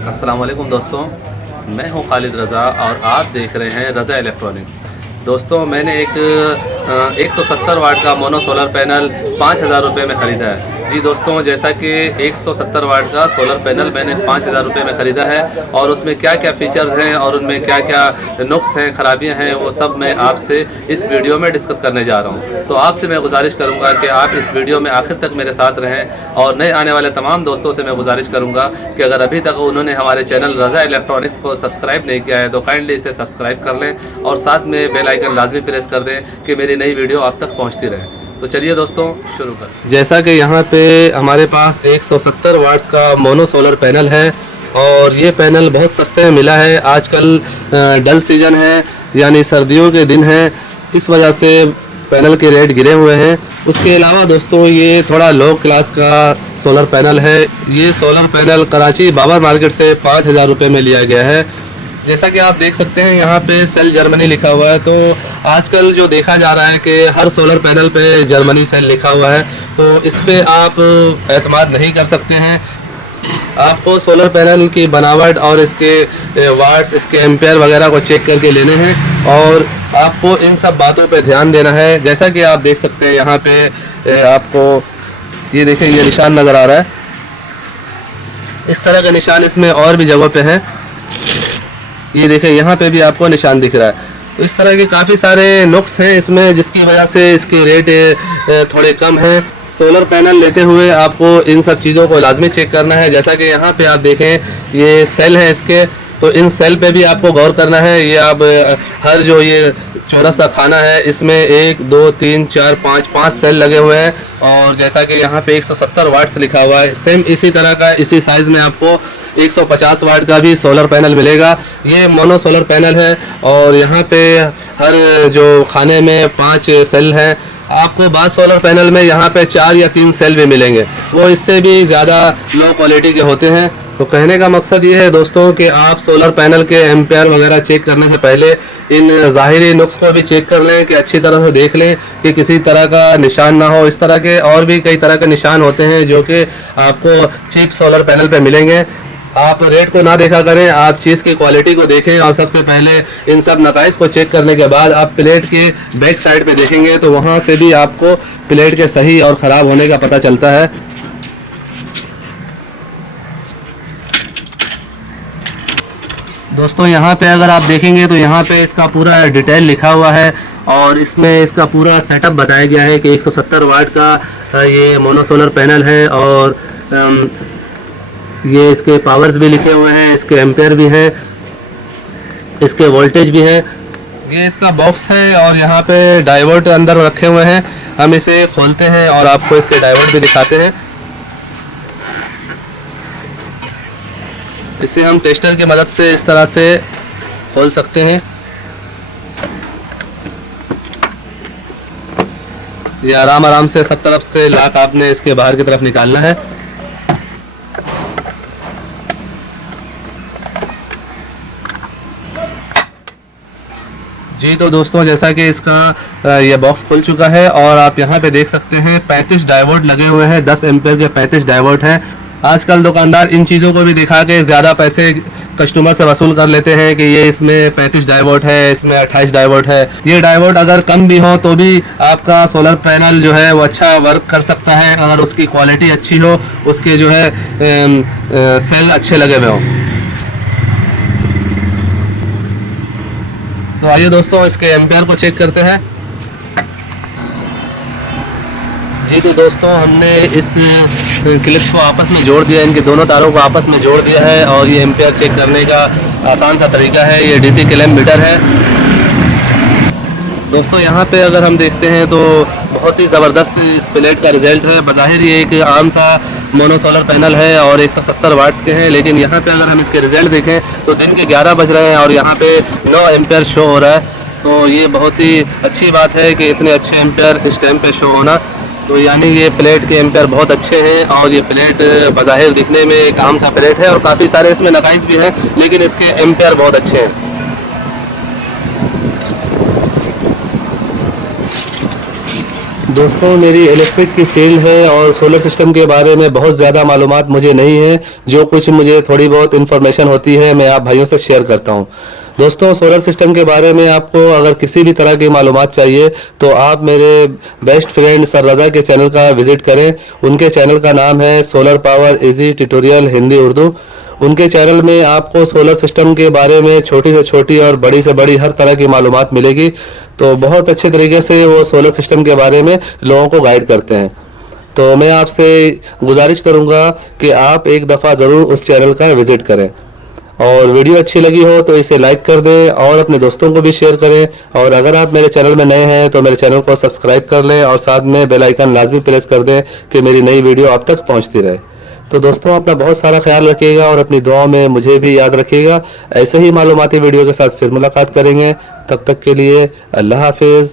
अस्सलाम वालेकुम दोस्तों, मैं हूं खालिद रज़ा और आप देख रहे हैं रज़ा इलेक्ट्रॉनिक्स। दोस्तों, मैंने एक 170 वाट का मोनो सोलर पैनल 5,000 रुपये में ख़रीदा है। जी दोस्तों, जैसा कि 170 वाट का सोलर पैनल मैंने 5,000 रुपये में ख़रीदा है और उसमें क्या क्या फ़ीचर्स हैं और उनमें क्या क्या नुक्स हैं, ख़राबियाँ हैं, वो सब मैं आपसे इस वीडियो में डिस्कस करने जा रहा हूँ। तो आपसे मैं गुजारिश करूँगा कि आप इस वीडियो में आखिर तक मेरे साथ रहें और नए आने वाले तमाम दोस्तों से मैं गुजारिश करूँगा कि अगर अभी तक उन्होंने हमारे चैनल रज़ा इलेक्ट्रॉनिक्स को सब्सक्राइब नहीं किया है तो काइंडली इसे सब्सक्राइब कर लें और साथ में बेल आइकन लाजमी प्रेस कर दें कि मेरी नई वीडियो आप तक पहुँचती रहे। तो चलिए दोस्तों, शुरू कर। जैसा कि यहाँ पे हमारे पास 170 वाट्स का मोनो सोलर पैनल है और ये पैनल बहुत सस्ते में मिला है। आजकल डल सीजन है, यानी सर्दियों के दिन हैं, इस वजह से पैनल के रेट गिरे हुए हैं। उसके अलावा दोस्तों, ये थोड़ा लो क्लास का सोलर पैनल है। ये solar panel Karachi Babar market से 5,000 रुपये में लिया गया है। जैसा कि आप देख सकते हैं, यहाँ पे सेल जर्मनी लिखा हुआ है। तो आजकल जो देखा जा रहा है कि हर सोलर पैनल पे जर्मनी सेल लिखा हुआ है, तो इस पे आप एतमाद नहीं कर सकते हैं। आपको सोलर पैनल की बनावट और इसके वाट्स, इसके एम्पेयर वगैरह को चेक करके लेने हैं और आपको इन सब बातों पे ध्यान देना है। जैसा कि आप देख सकते हैं, यहाँ पे आपको ये देखें, ये निशान नज़र आ रहा है। इस तरह का निशान इसमें और भी जगहों पे है। ये देखें, यहाँ पे भी आपको निशान दिख रहा है। तो इस तरह के काफ़ी सारे नुक्स हैं इसमें, जिसकी वजह से इसके रेट थोड़े कम हैं। सोलर पैनल लेते हुए आपको इन सब चीज़ों को लाजमी चेक करना है। जैसा कि यहाँ पे आप देखें, ये सेल है इसके, तो इन सेल पे भी आपको गौर करना है। ये आप हर जो ये चौरस सा खाना है, इसमें 1 2 3 4 5 सेल लगे हुए हैं और जैसा कि यहाँ पे 170 वाट्स लिखा हुआ है, सेम इसी तरह का इसी साइज़ में आपको 150 वाट का भी सोलर पैनल मिलेगा। ये मोनो सोलर पैनल है और यहाँ पे हर जो खाने में 5 सेल हैं। आपको बाद सोलर पैनल में यहाँ पे 4 या 3 सेल भी मिलेंगे, वो इससे भी ज़्यादा लो क्वालिटी के होते हैं। तो कहने का मकसद ये है दोस्तों कि आप सोलर पैनल के एम्पेयर वगैरह चेक करने से पहले इन ज़ाहिरी नुक्स को भी चेक कर लें, कि अच्छी तरह से देख लें कि किसी तरह का निशान ना हो। इस तरह के और भी कई तरह के निशान होते हैं जो कि आपको चीप सोलर पैनल पे मिलेंगे। आप रेट को ना देखा करें, आप चीज़ की क्वालिटी को देखें और सबसे पहले इन सब नकाइस को चेक करने के बाद आप प्लेट के बैक साइड पे देखेंगे तो वहाँ से भी आपको प्लेट के सही और ख़राब होने का पता चलता है। दोस्तों, यहाँ पे अगर आप देखेंगे तो यहाँ पे इसका पूरा डिटेल लिखा हुआ है और इसमें इसका पूरा सेटअप बताया गया है कि 170 वाट का ये मोनो सोलर पैनल है और ये इसके पावर्स भी लिखे हुए हैं, इसके एम्पेयर भी हैं, इसके वोल्टेज भी हैं। ये इसका बॉक्स है और यहाँ पे डायोड अंदर रखे हुए हैं। हम इसे खोलते हैं और आपको इसके डायोड भी दिखाते हैं। इसे हम टेस्टर की मदद से इस तरह से खोल सकते हैं। ये आराम आराम से सब तरफ से लाक आपने इसके बाहर की तरफ निकालना है। जी तो दोस्तों, जैसा कि इसका ये बॉक्स खुल चुका है और आप यहाँ पे देख सकते हैं 35 डायोड लगे हुए हैं। 10 एम्पेयर के 35 डायोड हैं। आजकल दुकानदार इन चीज़ों को भी दिखा के ज़्यादा पैसे कस्टमर से वसूल कर लेते हैं कि ये इसमें 35 डायोड है, इसमें 28 डायोड है। ये डायोड अगर कम भी हो तो भी आपका सोलर पैनल जो है वो अच्छा वर्क कर सकता है, अगर उसकी क्वालिटी अच्छी हो, उसके जो है सेल अच्छे लगे हुए हों। तो आइए दोस्तों, इसके एम्पेयर को चेक करते हैं। जी तो दोस्तों, हमने इस क्लिप्स को आपस में जोड़ दिया, इनके दोनों तारों को आपस में जोड़ दिया है और ये एम्पेयर चेक करने का आसान सा तरीका है। ये डीसी क्लैम्प मीटर है। दोस्तों, यहाँ पे अगर हम देखते हैं तो बहुत ही ज़बरदस्त इस प्लेट का रिज़ल्ट है। बज़ाहिर ये एक आम सा मोनो सोलर पैनल है और 170 वाट्स के हैं, लेकिन यहाँ पे अगर हम इसके रिज़ल्ट देखें तो दिन के 11 बज रहे हैं और यहाँ पे 9 एम्पेयर शो हो रहा है। तो ये बहुत ही अच्छी बात है कि इतने अच्छे एम्पेयर इस टाइम पे शो होना। तो यानी ये प्लेट के एम्पेयर बहुत अच्छे हैं और ये प्लेट बज़ाहिर दिखने में एक आम सा प्लेट है और काफ़ी सारे इसमें नकाइस भी हैं, लेकिन इसके एम्पेयर बहुत अच्छे हैं। दोस्तों, मेरी इलेक्ट्रिक की फील्ड है और सोलर सिस्टम के बारे में बहुत ज़्यादा मालूमात मुझे नहीं है। जो कुछ मुझे थोड़ी बहुत इन्फॉर्मेशन होती है मैं आप भाइयों से शेयर करता हूं। दोस्तों, सोलर सिस्टम के बारे में आपको अगर किसी भी तरह की मालूमात चाहिए तो आप मेरे बेस्ट फ्रेंड सर रज़ा के चैनल का विज़िट करें। उनके चैनल का नाम है solar power easy tutorial Hindi Urdu. उनके चैनल में आपको सोलर सिस्टम के बारे में छोटी से छोटी और बड़ी से बड़ी हर तरह की मालूमात मिलेगी। तो बहुत अच्छे तरीके से वो सोलर सिस्टम के बारे में लोगों को गाइड करते हैं। तो मैं आपसे गुजारिश करूंगा कि आप एक दफ़ा ज़रूर उस चैनल का विज़िट करें और वीडियो अच्छी लगी हो तो इसे लाइक कर दें और अपने दोस्तों को भी शेयर करें। और अगर आप मेरे चैनल में नए हैं तो मेरे चैनल को सब्सक्राइब कर लें और साथ में बेल आइकन लाजमी प्रेस कर दें कि मेरी नई वीडियो आप तक पहुंचती रहे। तो दोस्तों, अपना बहुत सारा ख्याल रखिएगा और अपनी दुआओं में मुझे भी याद रखिएगा। ऐसे ही मालूमाती वीडियो के साथ फिर मुलाकात करेंगे। तब तक के लिए अल्लाह हाफिज़।